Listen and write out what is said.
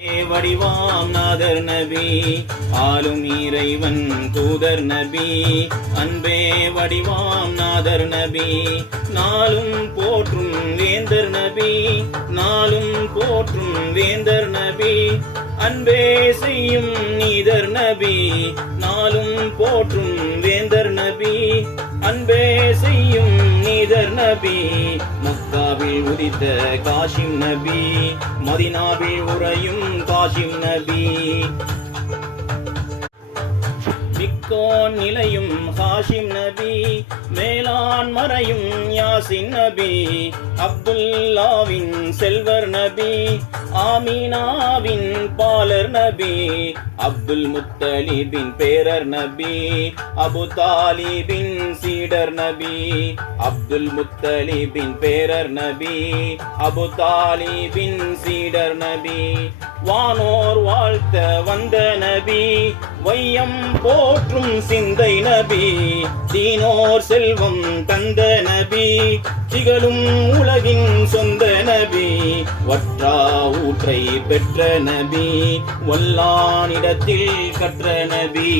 வடிவாம் நாதர் நபி ஆளும் இறைவன் தூதர் நபி. அன்பே வடிவாம் நாதர் நபி நாளும் போற்றும் வேந்தர் நபி. நாளும் போற்றும் வேந்தர் நபி. அன்பே செய்யும் நீதர் நபி நாளும் போற்றும் வேந்தர் நபி. அன்பே செய்யும் நீதர் நபி உதித்த காஷிம் நபி மதினாவில் உறையும் காஷிம் நபி. மிக்கோன் நிலையும் ஹாஷிம் நபி மேலான் மறையும் யாசின் நபி. அப்துல்லாவின் செல்வர் நபி ஆமீனாவின் பாலர் நபி அப்துல் முத்தலிபின் பேரர் நபி அபு தாலிபின் சீடர் நபி அப்துல் முத்தலிபின் பேரர் நபி அபு தாலிபின் சீடர் நபி. வானோர் வாழ்த்த வந்த நபி வையம் போற்றும் சிந்தை நபி தீனோர் செல்வம் தந்த நபி திகழும் உலகின் சொந்த நபி வற்றா ஊற்றை பெற்ற நபி வல்லானிடத்தில் கற்ற நபி.